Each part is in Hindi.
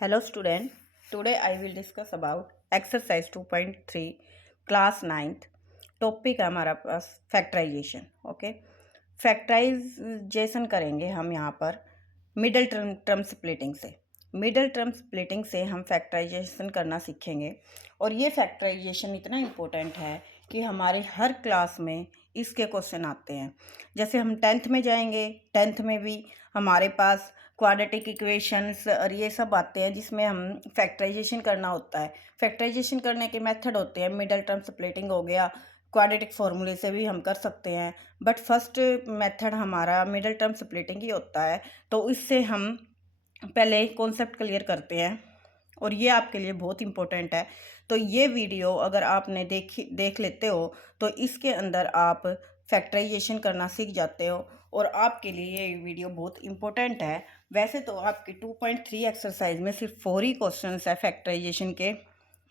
Hello student, today I will discuss about exercise 2.3 class 9th topic है हमारा पास फैक्टराइजेशन। ओके, फैक्टराइजेशन करेंगे हम यहाँ पर मिडल टर्म स्प्लिटिंग से। मिडल टर्म स्प्लिटिंग से हम फैक्टराइजेशन करना सीखेंगे और ये फैक्टराइजेशन इतना इम्पोर्टेंट है कि हमारे हर क्लास में इसके क्वेश्चन आते हैं। जैसे हम 10th में जाएंगे, 10th में भी हमारे पास क्वाड्रेटिक इक्वेशंस और ये सब आते हैं जिसमें हम फैक्टराइजेशन करना होता है। फैक्टराइजेशन करने के मेथड होते हैं, मिडल टर्म स्प्लिटिंग हो गया, क्वाड्रेटिक फार्मूले से भी हम कर सकते हैं, बट फर्स्ट मेथड हमारा मिडल टर्म स्प्लिटिंग ही होता है। तो इससे हम पहले कॉन्सेप्ट क्लियर करते हैं और ये आपके लिए बहुत इंपॉर्टेंट है। तो ये वीडियो अगर आपने देख लेते हो तो इसके अंदर आप फैक्टराइजेशन करना सीख जाते हो और आपके लिए ये वीडियो बहुत इंपॉर्टेंट है। वैसे तो आपके 2.3 एक्सरसाइज में सिर्फ 4 ही क्वेश्चन है फैक्टराइजेशन के,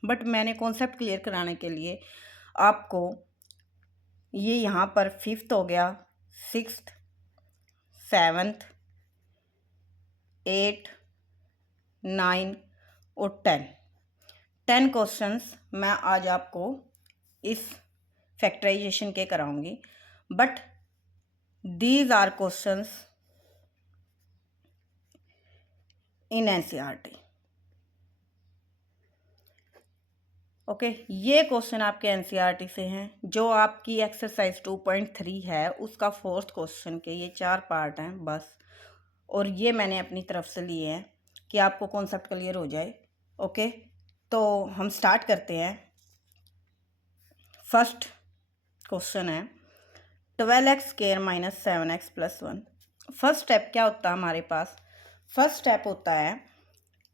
बट मैंने कॉन्सेप्ट क्लियर कराने के लिए आपको ये यहाँ पर 5th हो गया, 6th, 7th, 8, 9 और 10 क्वेश्चंस मैं आज आपको इस फैक्टराइजेशन के कराऊंगी, but these are questions in NCERT. Okay, ये क्वेश्चन आपके एनसीईआरटी से हैं। जो आपकी एक्सरसाइज 2.3 है उसका 4th क्वेश्चन के ये 4 पार्ट हैं बस, और ये मैंने अपनी तरफ से लिए हैं कि आपको कॉन्सेप्ट क्लियर हो जाए। ओके, तो हम स्टार्ट करते हैं। फर्स्ट क्वेश्चन है 12x square minus 7x plus 1। First step क्या होता है हमारे पास? फर्स्ट स्टेप होता है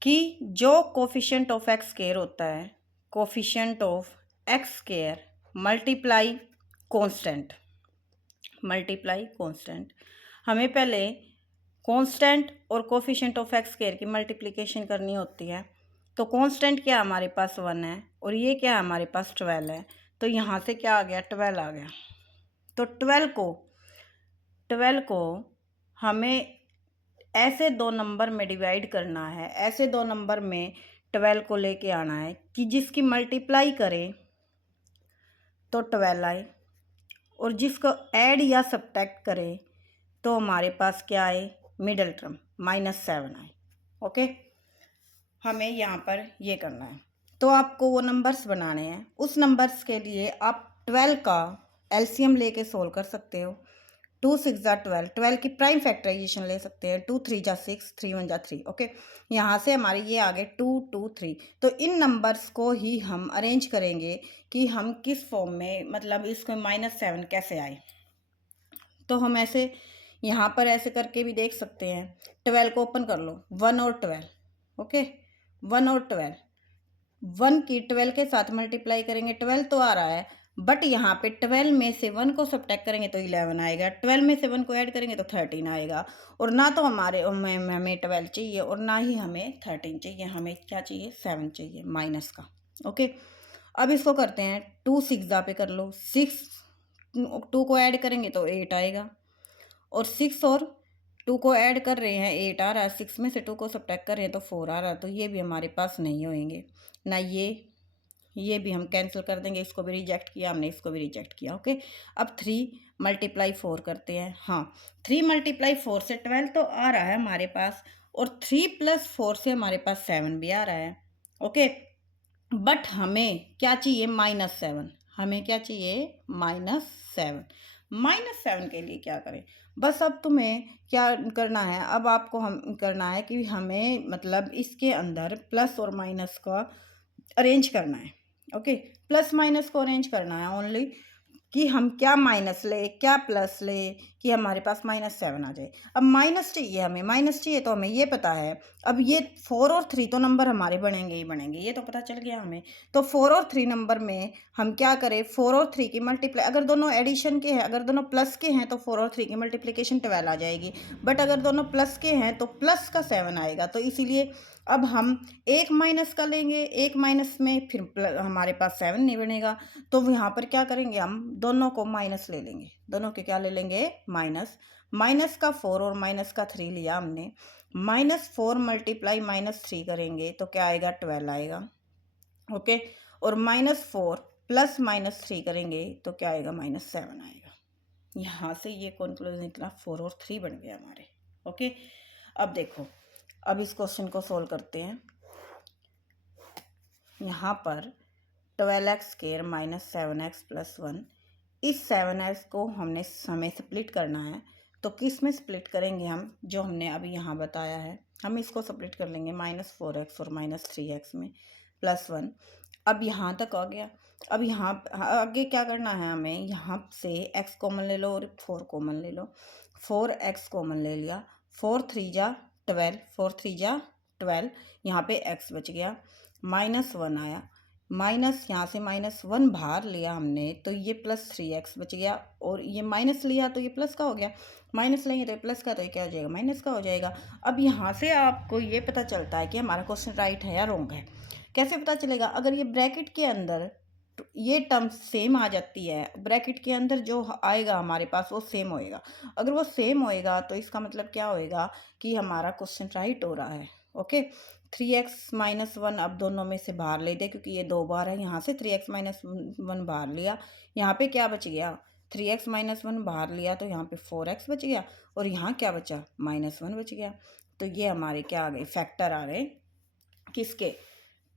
कि जो कोफिशिएंट ऑफ एक्स स्क्वायर होता है, coefficient of x square multiply constant, multiply constant. हमें पहले कांस्टेंट और कोफिशिएंट ऑफ एक्स स्क्वायर की मल्टीप्लिकेशन करनी होती है। तो कांस्टेंट क्या हमारे पास 1 है और ये क्या हमारे पास 12 है, तो यहाँ से क्या आ गया 12 आ गया। तो 12 को हमें ऐसे दो नंबर में डिवाइड करना है, ऐसे दो नंबर में 12 को लेके आना है कि जिसकी मल्टीप्लाई करें तो 12 आए और जिसको ऐड या सब्ट्रैक्ट करें तो हमारे पास क्या आए, मिडल टर्म -7 आए। ओके, हमें यहाँ पर ये करना है। तो आपको वो नंबर्स बनाने हैं, उस नंबर्स के लिए आप 12 का एलसीएम लेके सोल्व कर सकते हो। 2 6 जा 12, 12 की प्राइम फैक्टराइजेशन ले सकते हैं। 2 3 जा 6, 3 1 जा 3। ओके, यहाँ से हमारे ये आ गए 2 2 3। तो इन नंबर्स को ही हम अरेंज करेंगे कि हम किस फॉर्म में, मतलब इसको -7 कैसे आए। तो हम ऐसे यहाँ पर ऐसे करके भी देख सकते हैं। 12 को ओपन कर लो, 1 और 12। ओके, 1 और 12, 1 की 12 के साथ मल्टीप्लाई करेंगे, 12 तो आ रहा है, बट यहाँ पे 12 में से 1 को सब्ट्रैक्ट करेंगे तो 11 आएगा, 12 में से 1 को ऐड करेंगे तो 13 आएगा। और ना तो हमें 12 चाहिए और ना ही हमें 13 चाहिए, हमें क्या चाहिए, 7 चाहिए माइनस का। ओके, अब इसको करते हैं 2 6 जा पे कर लो, 6 2 को ऐड करेंगे तो 8 आएगा और 6 और 2 को ऐड कर रहे हैं, 8 आ रहा है, 6 में से 2 को सब्ट्रैक्ट कर रहे हैं तो 4 आ रहा है। तो ये भी हमारे पास नहीं होंगे ना, ये भी हम कैंसिल कर देंगे। इसको भी रिजेक्ट किया हमने, इसको भी रिजेक्ट किया। ओके, अब 3 × 4 करते हैं। हाँ, 3 × 4 से 12 तो आ रहा है हमारे पास और 3 + 4 से हमारे पास 7 भी आ रहा है। ओके, बट हमें क्या चाहिए, -7। हमें क्या चाहिए, -7। -7 के लिए क्या करें, बस अब तुम्हें क्या करना है, अब आपको हम करना है कि हमें मतलब इसके अंदर प्लस और माइनस का अरेंज करना है। ओके, प्लस माइनस को अरेंज करना है ओनली, कि हम क्या माइनस ले क्या प्लस ले कि हमारे पास -7 आ जाए। अब माइनस चाहिए, हमें माइनस चाहिए तो हमें ये पता है। अब ये 4 और 3 तो नंबर हमारे बनेंगे ही बनेंगे, ये तो पता चल गया हमें। तो 4 और 3 नंबर में हम क्या करें, 4 और 3 की मल्टीप्लाई, अगर दोनों एडिशन के हैं, अगर दोनों प्लस के हैं तो 4 और 3 की मल्टीप्लिकेशन 12 आ जाएगी, बट अगर दोनों प्लस के हैं तो प्लस का 7 आएगा। तो इसीलिए अब हम एक माइनस का लेंगे, एक माइनस में फिर हमारे पास 7 नहीं बनेगा, तो यहाँ पर क्या करेंगे, हम दोनों को माइनस ले लेंगे। दोनों के क्या ले लेंगे, माइनस। माइनस का 4 और माइनस का 3 लिया हमने, -4 मल्टीप्लाई -3 करेंगे तो क्या आएगा, 12 आएगा। ओके, और -4 प्लस -3 करेंगे तो क्या आएगा, -7 आएगा। यहाँ से ये कंक्लूजन निकला, 4 और 3 बन गया हमारे। ओके, अब देखो, अब इस क्वेश्चन को सोल्व करते हैं। यहाँ पर 12x² -7x + 1, इस 7x को हमें स्प्लिट करना है। तो किस में स्प्लिट करेंगे हम, जो हमने अभी यहाँ बताया है, हम इसको स्प्लिट कर लेंगे -4x और -3x में +1। अब यहाँ तक आ गया। अब यहाँ आगे क्या करना है हमें, यहाँ से x कॉमन ले लो और 4 कॉमन ले लो। 4x कॉमन ले लिया, 4 3 जा 12, 4 3 जा 12, यहाँ पे x बच गया, -1 आया, माइनस यहाँ से -1 बाहर लिया हमने तो ये +3x बच गया, और ये माइनस लिया तो ये प्लस का हो गया, माइनस लेंगे तो ये प्लस का, तो ये क्या हो जाएगा, माइनस का हो जाएगा। अब यहाँ से आपको ये पता चलता है कि हमारा क्वेश्चन राइट है या रॉन्ग है। कैसे पता चलेगा, अगर ये ब्रैकेट के अंदर ये टर्म सेम आ जाती है, ब्रैकेट के अंदर जो आएगा हमारे पास वो सेम होएगा। अगर वो सेम होएगा तो इसका मतलब क्या होएगा कि हमारा क्वेश्चन राइट हो रहा है। ओके, 3x - 1 अब दोनों में से बाहर ले दे, क्योंकि ये 2 बार है, यहाँ से 3x - 1 बाहर लिया, यहाँ पे क्या बच गया, 3x - 1 बाहर लिया तो यहाँ पे 4x बच गया, और यहाँ क्या बचा, -1 बच गया। तो ये हमारे क्या आ गए, फैक्टर आ गए किसके,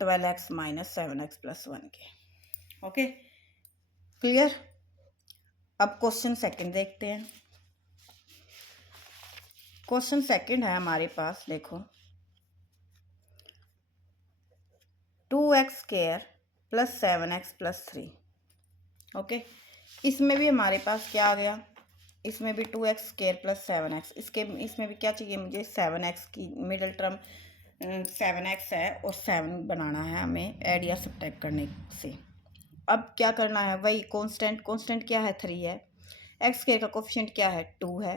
12x - 7x + 1 के। Okay, clear. अब क्वेश्चन सेकंड देखते हैं। क्वेश्चन सेकंड है हमारे पास, देखो 2x² + 7x + 3। ओके, इसमें भी हमारे पास क्या आ गया, इसमें भी 2x² + 7x, इसमें भी क्या चाहिए मुझे, 7x की मिडिल टर्म 7x है और 7 बनाना है हमें ऐड या सब्ट्रैक्ट करने से। अब क्या करना है, वही कांस्टेंट क्या है, 3 है, x² का कोफिशिएंट क्या है, 2 है,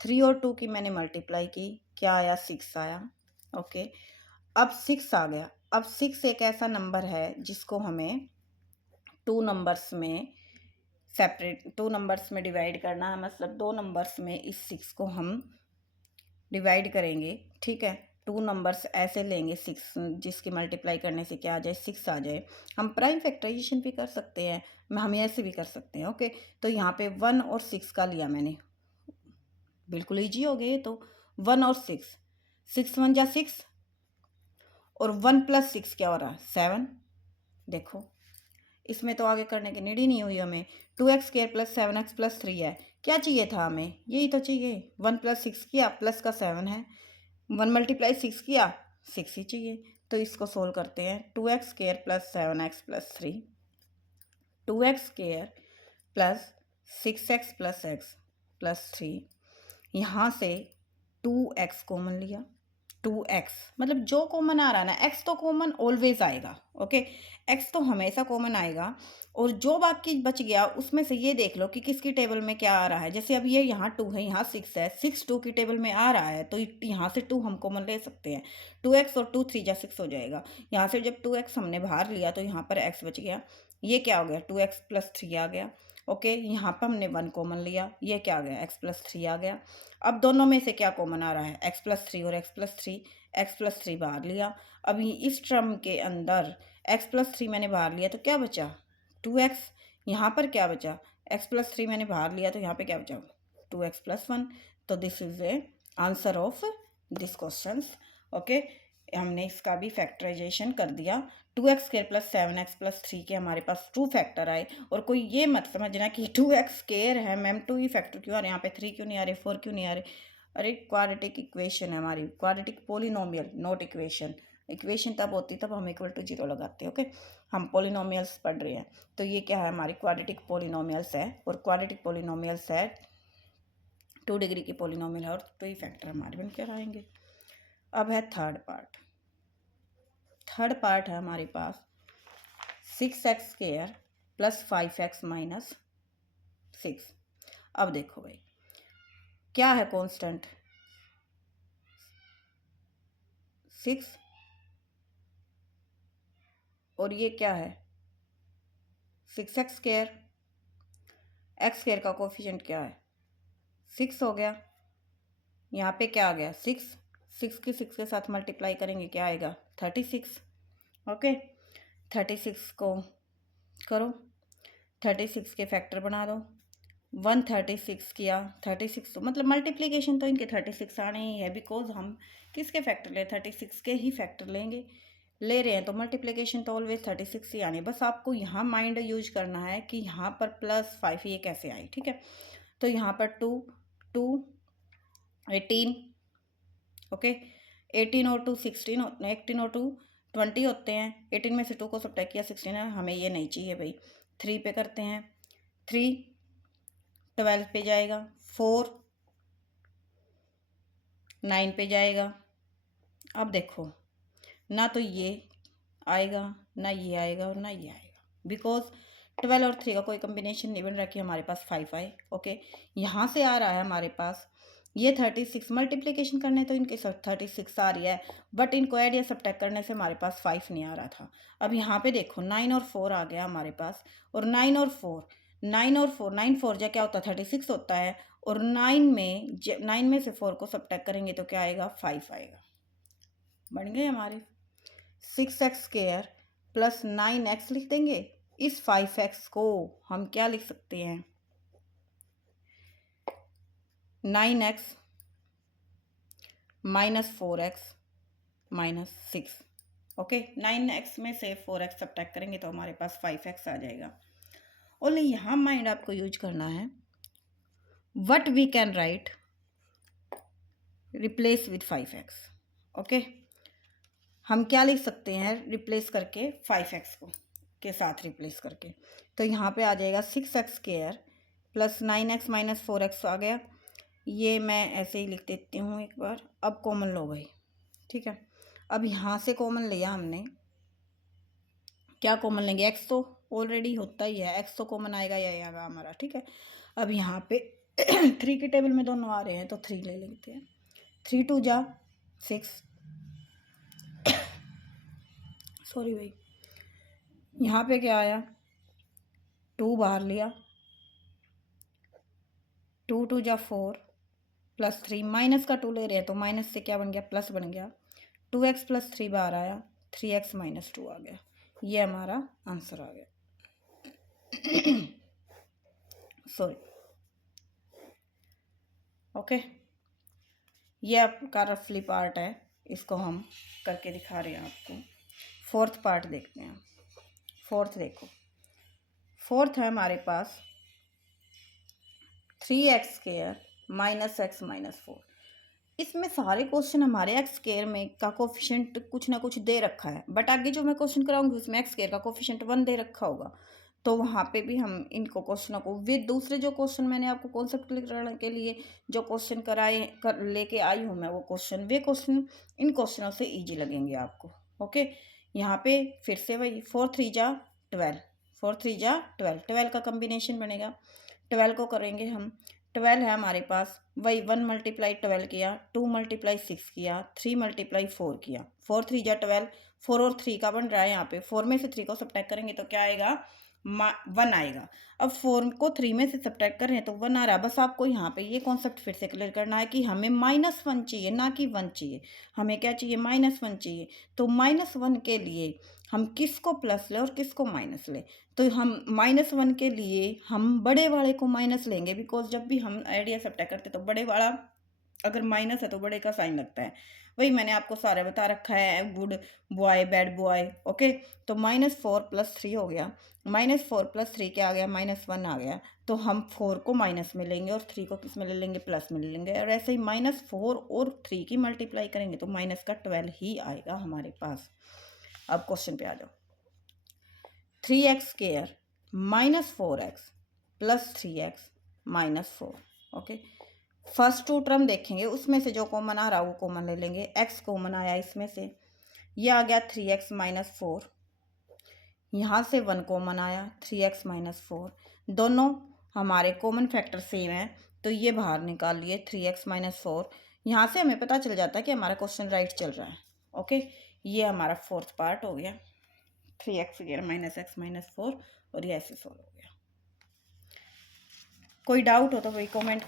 3 और 2 की मैंने मल्टीप्लाई की, क्या आया, 6 आया। ओके, अब 6 आ गया। अब 6 एक ऐसा नंबर है जिसको हमें 2 नंबर्स में डिवाइड करना है, मतलब 2 नंबर्स में इस 6 को हम डिवाइड करेंगे। ठीक है, 2 नंबर्स ऐसे लेंगे 6, जिसकी मल्टीप्लाई करने से क्या आ जाए, 6 आ जाए। हम प्राइम फैक्टराइजेशन भी कर सकते हैं, हम ऐसे भी कर सकते हैं। ओके, तो यहाँ पे 1 और 6 का लिया मैंने, बिल्कुल ईजी हो गए। तो 1 और 6, 6 1 जा 6, और 1 + 6 क्या हो रहा है, 7। देखो, इसमें तो आगे करने की नीड ही नहीं हुई हमें। 2x² + 7x + 3 है, क्या चाहिए था हमें, यही तो चाहिए। 1 + 6 किया, प्लस का 7 है, 1 × 6 किया, 6 ही चाहिए। तो इसको सोल्व करते हैं। 2x² + 7x + 3, 2x² + 6x + x + 3, यहाँ से 2x कॉमन लिया, 2x मतलब जो कॉमन आ रहा है ना, x तो कॉमन ऑलवेज आएगा। ओके, x तो हमेशा कॉमन आएगा, और जो बाकी बच गया उसमें से ये देख लो कि किसकी टेबल में क्या आ रहा है। जैसे अब ये यहाँ 2 है, यहाँ 6 है, 6 2 की टेबल में आ रहा है, तो यहाँ से 2 हम कॉमन ले सकते हैं। 2x और 2 3 जा 6 हो जाएगा। यहाँ से जब 2x हमने बाहर लिया तो यहाँ पर x बच गया, ये क्या हो गया, 2x + 3 आ गया। ओके, यहाँ पर हमने 1 कॉमन लिया, ये क्या आ गया, x + 3 आ गया। अब दोनों में से क्या कॉमन आ रहा है, x + 3 और x + 3, x + 3 बाहर लिया। अभी इस टर्म के अंदर x + 3 मैंने बाहर लिया तो क्या बचा, 2x। यहाँ पर क्या बचा, x + 3 मैंने बाहर लिया तो यहाँ पे क्या बचा, 2x + 1। तो this is A answer of this question. Okay, हमने इसका भी फैक्टराइजेशन कर दिया। 2x² + 7x + 3 के हमारे पास 2 फैक्टर आए, और कोई ये मत समझना कि 2x² है मैम 2 ही फैक्टर क्यों आ रहे हैं, यहाँ पे 3 क्यों नहीं आ रहे, 4 क्यों नहीं आ रहे। अरे क्वाड्रेटिक इक्वेशन है हमारी, quadratic polynomial, not equation. Equation तब होती तब हम =0 लगाते हैं। ओके, हम पोलिनोमियल्स पढ़ रहे हैं, तो ये क्या है, हमारी क्वाड्रेटिक पोलिनोमियल्स है, और क्वाड्रेटिक पोलिनोमियल्स है 2 डिग्री की पोलिनोमियल है, और 2 ही फैक्टर हमारे बन के आएंगे। अब है थर्ड पार्ट है हमारे पास 6x² + 5x - 6। अब देखो भाई, क्या है कांस्टेंट, 6, और ये क्या है, 6x², x² का कोफिशिएंट क्या है, 6 हो गया। यहाँ पे क्या आ गया, 6, 6 के साथ मल्टीप्लाई करेंगे क्या आएगा 36। ओके 36 को करो, 36 के फैक्टर बना दो, 136 किया 36 तो मतलब मल्टीप्लिकेशन तो इनके 36 आने ही है, बिकॉज हम किसके फैक्टर ले 36 के ही फैक्टर ले रहे हैं, तो मल्टीप्लिकेशन तो ऑलवेज 36 ही आनी। बस आपको यहाँ माइंड यूज करना है कि यहाँ पर +5 ये कैसे आई, ठीक है। तो यहाँ पर 2 18, ओके 18 और 2 16, 18 और 2 20 होते हैं। 18 में से 2 को सब्ट्रैक्ट किया 16 है, हमें ये नहीं चाहिए भाई। 3 पे करते हैं, 3 12 पे जाएगा, 4 9 पे जाएगा। अब देखो ना तो ये आएगा ना ये आएगा और ना ये आएगा, बिकॉज 12 और 3 का कोई कम्बिनेशन नहीं बन रहा कि हमारे पास 5 आए। ओके यहाँ से आ रहा है हमारे पास ये 36, मल्टीप्लिकेशन करने तो इनके 36 आ रही है, बट इनको ऐड या सब्ट्रैक्ट करने से हमारे पास 5 नहीं आ रहा था। अब यहाँ पे देखो 9 और 4 आ गया हमारे पास, और 9 और 4 9 4 जा क्या होता है 36 होता है, और 9 में से 4 को सब्ट्रैक्ट करेंगे तो क्या आएगा 5 आएगा। बन गए हमारे 6x² प्लस 9x लिख देंगे। इस 5x को हम क्या लिख सकते हैं 9x minus 4x minus 6। Okay 9x में से 4x सब्ट्रैक्ट करेंगे तो हमारे पास 5x आ जाएगा। और यहाँ माइंड आपको यूज करना है, what we can write replace with 5x। Okay हम क्या लिख सकते हैं रिप्लेस करके 5x को के साथ रिप्लेस करके, तो यहाँ पे आ जाएगा 6x² plus 9x minus 4x आ गया। ये मैं ऐसे ही लिख देती हूँ एक बार। अब कॉमन लो भाई, ठीक है। अब यहाँ से कॉमन लिया हमने, क्या कॉमन लेंगे x तो ऑलरेडी होता ही है, x तो कॉमन आएगा या आएगा हमारा, ठीक है। अब यहाँ पे 3 के टेबल में दोनों आ रहे हैं तो 3 ले लेते हैं। 3 2 जा 6, सॉरी भाई, यहाँ पे क्या आया 2 बाहर लिया, 2 2 जा 4 प्लस 3 माइनस का 2 ले रहे हैं तो माइनस से क्या बन गया प्लस बन गया। 2x प्लस 3 बाहर आया, 3x माइनस 2 आ गया। ये हमारा आंसर आ गया। सॉरी ओके ये आपका रफली पार्ट है, इसको हम करके दिखा रहे हैं आपको। फोर्थ पार्ट देखते हैं। फोर्थ देखो, फोर्थ है हमारे पास 3x² माइनस x माइनस 4। इसमें सारे क्वेश्चन हमारे x² में का कोफिशिएंट कुछ ना कुछ दे रखा है, बट आगे जो मैं क्वेश्चन कराऊंगी उसमें x² का कोफिशिएंट 1 दे रखा होगा, तो वहाँ पे भी हम इनको क्वेश्चनों को विद दूसरे जो क्वेश्चन मैंने आपको कॉन्सेप्ट क्लियर करने के लिए जो क्वेश्चन लेके आई हूँ मैं, वो क्वेश्चन इन क्वेश्चनों से ईजी लगेंगे आपको। ओके यहाँ पे फिर से वही 4 3 जा 12, 4 3 जा 12, 12 का कम्बिनेशन बनेगा। 12 को करेंगे हम, 12 है हमारे पास, वही 1 मल्टीप्लाई 12 किया, 2 मल्टीप्लाई 6 किया, 3 मल्टीप्लाई 4 किया, 4 3 जा 12, 4 और 3 का बन रहा है यहाँ पे। 4 में से 3 को सब्ट्रैक्ट करेंगे तो क्या आएगा 1 आएगा। अब 4 को 3 में से सब्ट्रैक्ट कर रहे हैं तो 1 आ रहा है। बस आपको यहाँ पे ये कॉन्सेप्ट फिर से क्लियर करना है कि हमें -1 चाहिए ना कि 1 चाहिए, हमें क्या चाहिए -1 चाहिए। तो -1 के लिए हम किसको प्लस लें और किसको माइनस लें, तो हम -1 के लिए हम बड़े वाले को माइनस लेंगे, बिकॉज जब भी हम आइडिया सब्ट्रैक्ट करते तो बड़े वाला अगर माइनस है तो बड़े का साइन लगता है। वही मैंने आपको सारा बता रखा है, good boy bad boy. Okay तो -4 + 3 हो गया, -4 + 3 क्या आ गया -1 आ गया। तो हम 4 को माइनस में लेंगे और 3 को किस में ले लेंगे प्लस में ले लेंगे, और ऐसे ही -4 और 3 की मल्टीप्लाई करेंगे तो माइनस का 12 ही आएगा हमारे पास। अब क्वेश्चन पे आ जाओ। 3x² minus 4x plus 3x minus 4। Okay first 2 term देखेंगे, उसमें से जो कॉमन आ रहा है वो कॉमन ले लेंगे। x कॉमन आया इसमें से, ये आ गया 3x माइनस 4, यहाँ से 1 कॉमन आया 3x माइनस 4। दोनों हमारे कॉमन फैक्टर सेम है तो ये बाहर निकाल लिए 3x माइनस 4। यहाँ से हमें पता चल जाता है कि हमारा क्वेश्चन राइट चल रहा है। ओके ये हमारा फोर्थ पार्ट हो गया, 3x² माइनस x माइनस 4, और ये ऐसे सॉल्व हो गया। कोई डाउट हो तो वही कमेंट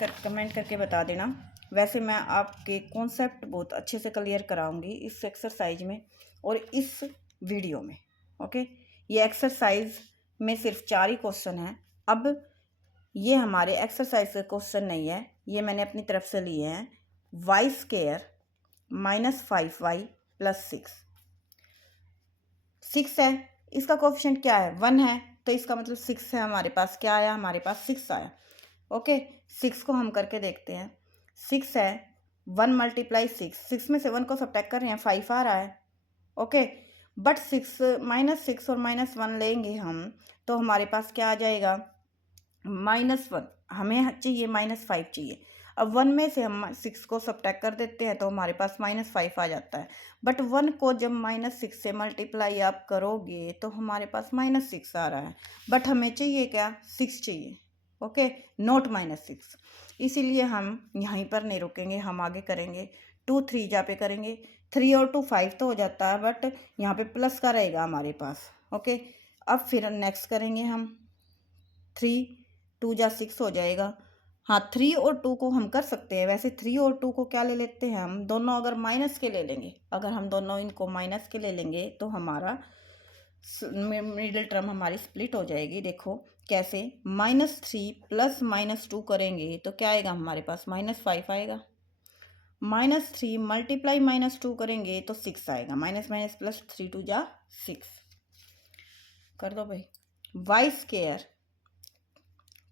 करके बता देना। वैसे मैं आपके कॉन्सेप्ट बहुत अच्छे से क्लियर कराऊंगी इस एक्सरसाइज में और इस वीडियो में। ओके, ये एक्सरसाइज में सिर्फ 4 ही क्वेश्चन हैं। अब ये हमारे एक्सरसाइज के क्वेश्चन नहीं है, ये मैंने अपनी तरफ से लिए हैं। Y square minus 5y plus 6 है, इसका कोफिशिएंट क्या है 1 है, तो इसका मतलब 6 है। हमारे पास क्या आया, हमारे पास 6 आया। ओके, 6 को हम करके देखते हैं। 6 है, 1 मल्टीप्लाई 6 में से 1 को सब्ट्रैक्ट कर रहे हैं, 5 आ रहा है। ओके, बट 6 -6 और -1 लेंगे हम तो हमारे पास क्या आ जाएगा -1। हमें चाहिए -5 चाहिए। अब 1 में से हम 6 को सब्ट्रैक्ट कर देते हैं तो हमारे पास -5 आ जाता है। बट 1 को जब -6 से मल्टीप्लाई आप करोगे तो हमारे पास -6 आ रहा है। बट हमें चाहिए क्या, 6 चाहिए। Okay, note -6। इसीलिए हम यहीं पर नहीं रुकेंगे, हम आगे करेंगे। 2 3 जा पे करेंगे, 3 और 2 5 तो हो जाता है, बट यहाँ पे प्लस का रहेगा हमारे पास। ओके, अब फिर नेक्स्ट करेंगे हम 3 2 जा 6 हो जाएगा। हाँ, 3 और 2 को हम कर सकते हैं। वैसे 3 और 2 को क्या ले लेते हैं हम, दोनों अगर माइनस के ले लेंगे, अगर हम दोनों इनको माइनस के ले लेंगे तो हमारा मिडिल टर्म हमारी स्प्लिट हो जाएगी। देखो कैसे, -3 प्लस -2 करेंगे तो क्या आएगा हमारे पास, -5 आएगा। -3 मल्टीप्लाई -2 करेंगे तो 6 आएगा। माइनस माइनस प्लस 3 2 जा 6 कर दो भाई। वाई स्क्वायर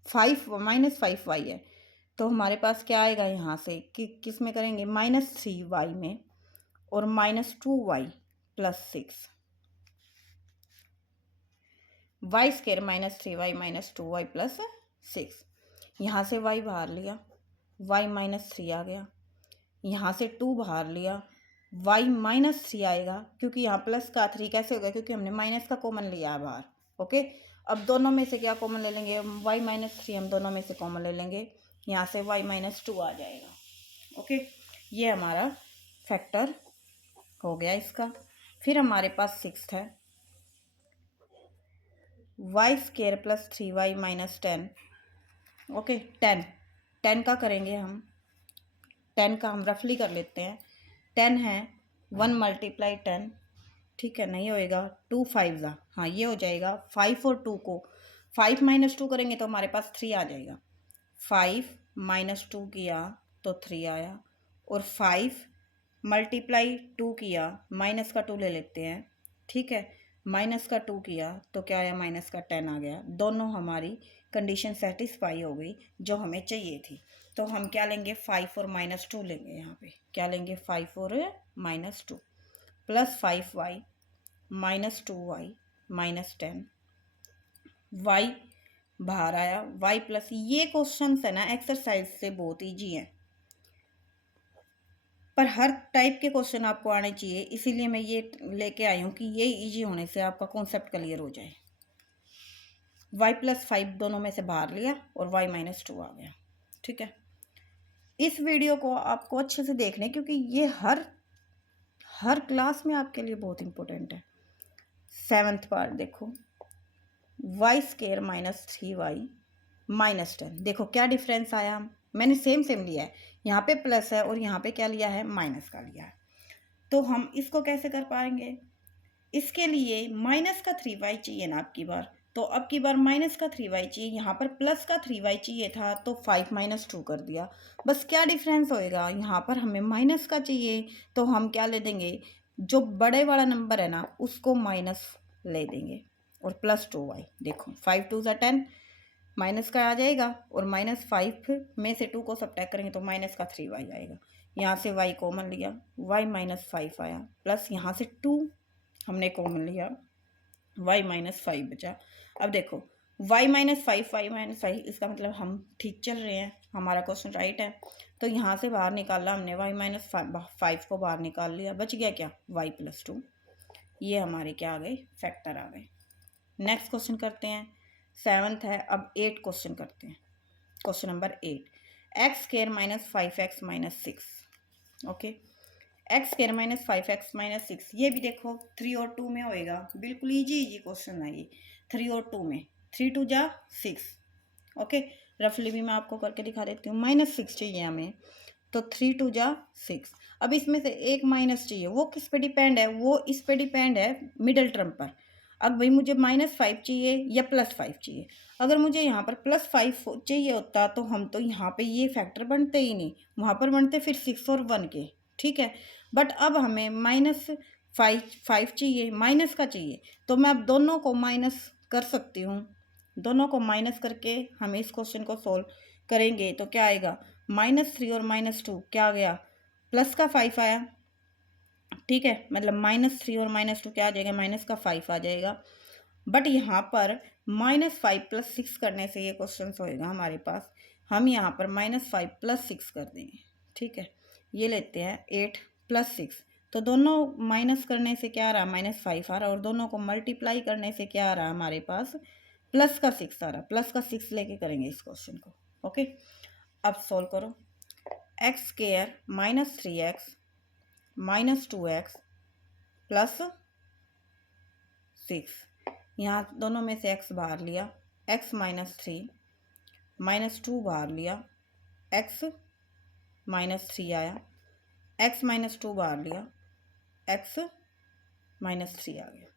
5 -5y है, तो हमारे पास क्या आएगा यहाँ से कि किस में करेंगे, -3y में और -2y plus 6। Y square -3y -2y plus 6। यहाँ से y बाहर लिया, y -3 आ गया। यहाँ से 2 बाहर लिया, y -3 आएगा, क्योंकि यहाँ प्लस का 3 कैसे हो गया, क्योंकि हमने माइनस का कॉमन लिया है बाहर। ओके, अब दोनों में से क्या कॉमन ले लेंगे, y -3 हम दोनों में से कॉमन ले लेंगे, यहाँ से y -2 आ जाएगा। ओके, ये हमारा फैक्टर हो गया इसका। फिर हमारे पास 6 है, Y square plus 3y -10। Okay, 10 का करेंगे हम, 10 का हम रफली कर लेते हैं। 10 है, 1 मल्टीप्लाई 10, ठीक है, नहीं होएगा। 2 5 जा, हाँ ये हो जाएगा। 5 और 2 को 5 -2 करेंगे तो हमारे पास 3 आ जाएगा। 5 -2 किया तो 3 आया, और 5 मल्टीप्लाई 2 किया, माइनस का 2 ले लेते हैं, ठीक है, माइनस का 2 किया तो क्या आया, माइनस का 10 आ गया। दोनों हमारी कंडीशन सेटिस्फाई हो गई जो हमें चाहिए थी। तो हम क्या लेंगे, 5 और -2 लेंगे। यहाँ पे क्या लेंगे, 5 और -2 प्लस 5y -2y -10, y बाहर आया, y प्लस। ये क्वेश्चन है ना एक्सरसाइज से बहुत ईजी है, पर हर टाइप के क्वेश्चन आपको आने चाहिए, इसीलिए मैं ये लेके आई हूँ कि ये इजी होने से आपका कॉन्सेप्ट क्लियर हो जाए। y + 5 दोनों में से बाहर लिया और y -2 आ गया, ठीक है। इस वीडियो को आपको अच्छे से देखना है, क्योंकि ये हर क्लास में आपके लिए बहुत इंपॉर्टेंट है। 7th पार्ट देखो, वाई स्क्वायर -3y -10। देखो क्या डिफरेंस आया, मैंने सेम लिया है, यहाँ पे प्लस है और यहाँ पे क्या लिया है, माइनस का लिया है। तो हम इसको कैसे कर पाएंगे, इसके लिए माइनस का 3y चाहिए ना आपकी बार, तो अब की बार माइनस का 3y चाहिए। यहाँ पर प्लस का 3y चाहिए था तो 5 -2 कर दिया। बस क्या डिफरेंस होएगा, यहाँ पर हमें माइनस का चाहिए तो हम क्या ले देंगे, जो बड़े वाला नंबर है ना उसको माइनस ले देंगे और प्लस 2y। देखो 5 2 ज़ा 10, माइनस का आ जाएगा, और -5 में से 2 को सब्ट्रैक्ट करेंगे तो माइनस का 3y आएगा। यहाँ से y कॉमन लिया, y -5 आया, प्लस यहाँ से 2 हमने कॉमन लिया, y -5 बचा। अब देखो y -5 y -5, इसका मतलब हम ठीक चल रहे हैं, हमारा क्वेश्चन राइट है। तो यहाँ से बाहर निकाला हमने, y -5 को बाहर निकाल लिया, बच गया क्या, y + 2। ये हमारे क्या आ गए, फैक्टर आ गए। नेक्स्ट क्वेश्चन करते हैं, 7th है। अब 8 क्वेश्चन करते हैं। Question number 8, x² -5x -6। Okay, x² -5x -6, ये भी देखो 3 और 2 में होएगा, बिल्कुल इजी क्वेश्चन है ये। 3 और 2 में, 3 2 = 6। ओके, रफली भी मैं आपको करके दिखा देती हूँ। -6 चाहिए हमें, तो 3 2 जा 6। अब इसमें से एक माइनस चाहिए, वो किस पे डिपेंड है, वो इस पे डिपेंड है मिडल टर्म पर। अब भाई मुझे -5 चाहिए या +5 चाहिए। अगर मुझे यहाँ पर +5 चाहिए होता तो हम तो यहाँ पे ये फैक्टर बनते ही नहीं, वहाँ पर बनते फिर 6 और 1 के, ठीक है। बट अब हमें -5 चाहिए, माइनस का चाहिए, तो मैं अब दोनों को माइनस कर सकती हूँ। दोनों को माइनस करके हम इस क्वेश्चन को सोल्व करेंगे तो क्या आएगा, -3 और -2 क्या आ गया, प्लस का 5 आया, ठीक है। मतलब -3 और -2 क्या आ जाएगा, माइनस का 5 आ जाएगा। बट यहाँ पर -5 + 6 करने से ये क्वेश्चन होएगा हमारे पास, हम यहाँ पर -5 + 6 कर देंगे, ठीक है। ये लेते हैं 8 + 6, तो दोनों माइनस करने से क्या आ रहा, -5 आ रहा, और दोनों को मल्टीप्लाई करने से क्या आ रहा हमारे पास, प्लस का 6 आ रहा। प्लस का 6 लेके करेंगे इस क्वेश्चन को, ओके। अब सोल्व करो, x² -3x -2x + 6, यहाँ दोनों में से x बाहर लिया, x -3 -2 बाहर लिया, x -3 आया, x -2 बाहर लिया, x -3 आ गया।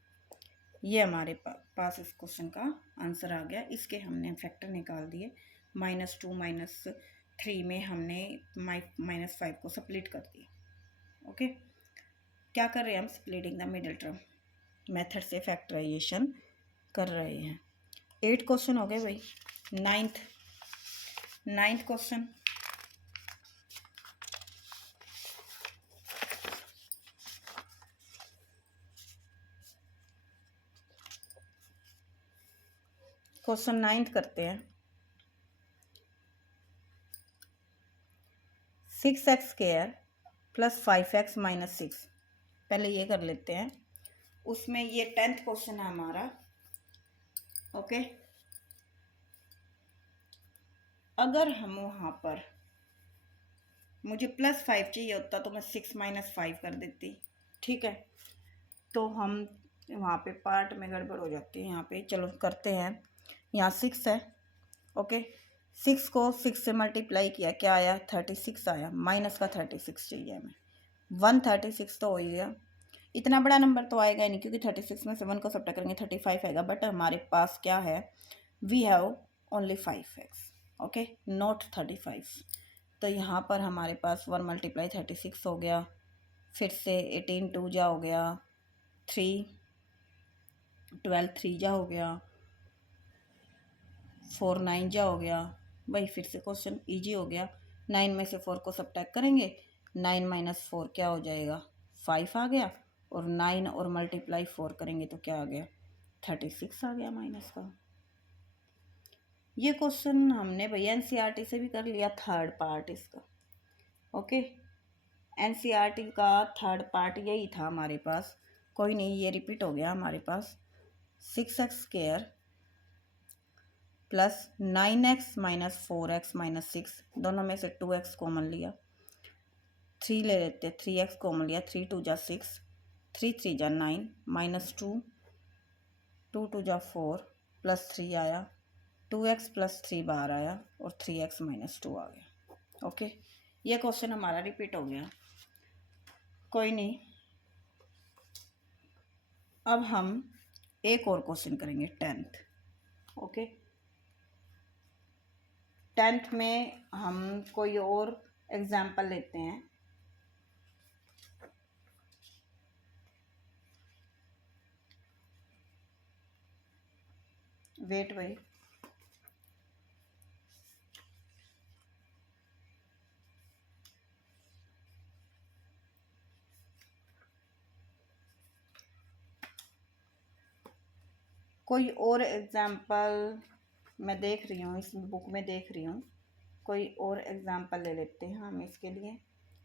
ये हमारे पास इस क्वेश्चन का आंसर आ गया। इसके हमने फैक्टर निकाल दिए, -2 -3 में हमने -5 को स्प्लिट कर दिया, ओके। क्या कर रहे हैं हम, splitting the middle term method से फैक्टराइजेशन कर रहे हैं। 8 क्वेश्चन हो गए भाई। नाइन्थ क्वेश्चन, क्वेश्चन 9 करते हैं। 6x² + 5x - 6, पहले ये कर लेते हैं। उसमें ये 10th क्वेश्चन है हमारा, ओके। अगर हम वहाँ पर मुझे +5 चाहिए होता तो मैं 6 - 5 कर देती, ठीक है। तो हम वहाँ पे पार्ट में गड़बड़ हो जाती है, यहाँ पे चलो करते हैं। यहाँ 6 है, ओके। 6 को 6 से मल्टीप्लाई किया, क्या आया, 36 आया। माइनस का 36 चाहिए हमें, 136 तो हो ही गया। इतना बड़ा नंबर तो आएगा ही नहीं, क्योंकि 36 में से 1 को सब्ट्रैक्ट करेंगे 35 आएगा। बट हमारे पास क्या है, we have only 5x, okay, not 35। तो यहाँ पर हमारे पास 1 × 36 हो गया, फिर से 18 2 जा हो गया, 3 12 3 जा हो गया, 4 9 जा हो गया। भाई फिर से क्वेश्चन इजी हो गया। 9 में से 4 को सब्ट्रैक्ट करेंगे, 9 - 4 क्या हो जाएगा, 5 आ गया। और 9 और मल्टीप्लाई 4 करेंगे तो क्या आ गया, 36 आ गया माइनस का। ये क्वेश्चन हमने भैया एनसीईआरटी से भी कर लिया, थर्ड पार्ट इसका, ओके। एनसीईआरटी का थर्ड पार्ट यही था हमारे पास, कोई नहीं, ये रिपीट हो गया हमारे पास। 6x² + 9x - 4x - 6, दोनों में से 2x कॉमन लिया, 3 ले लेते, 3x कॉमन लिया, 3 2 जा 6, 3 3 जा 9, -2 2 2 जा 4 +3 आया, 2x + 3 बाहर आया, और 3x - 2 आ गया, ओके। ये क्वेश्चन हमारा रिपीट हो गया, कोई नहीं। अब हम एक और क्वेश्चन करेंगे 10th, ओके। 10th में हम कोई और एग्जाम्पल लेते हैं। वेट भाई, कोई और एग्जाम्पल मैं देख रही हूँ, इस बुक में देख रही हूँ, कोई और एग्जाम्पल ले लेते हैं हम इसके लिए।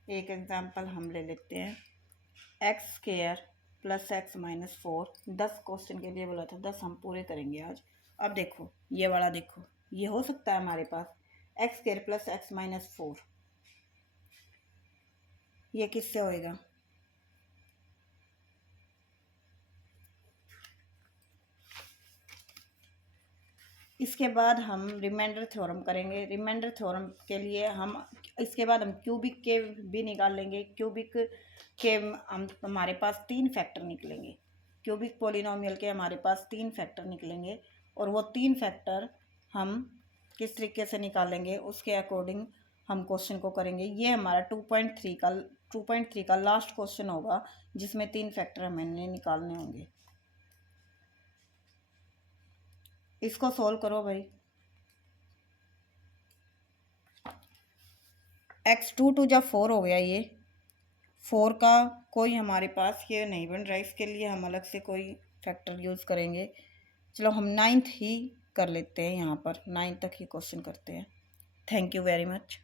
एक एग्जाम्पल हम ले लेते हैं, x² + x - 4। 10 क्वेश्चन के लिए बोला था, 10 हम पूरे करेंगे आज। अब देखो ये वाला, देखो ये हो सकता है हमारे पास, x² + x - 4, ये किससे होएगा, इसके बाद हम रिमाइंडर थ्योरम करेंगे। रिमाइंडर थ्योरम के लिए हम इसके बाद हम क्यूबिक के भी निकाल लेंगे। क्यूबिक के हम हमारे पास 3 फैक्टर निकलेंगे। क्यूबिक पॉलिनोमियल के हमारे पास 3 फैक्टर निकलेंगे और वो 3 फैक्टर हम किस तरीके से निकालेंगे उसके अकॉर्डिंग हम क्वेश्चन को करेंगे। ये हमारा 2.3 का लास्ट क्वेश्चन होगा जिसमें 3 फैक्टर हमें निकालने होंगे। इसको सॉल्व करो भाई। x2 टू जब 4 हो गया, ये 4 का कोई हमारे पास ये नहीं बन रहा है, इसके लिए हम अलग से कोई फैक्टर यूज़ करेंगे। चलो हम 9th ही कर लेते हैं, यहाँ पर 9 तक ही क्वेश्चन करते हैं। Thank you very much.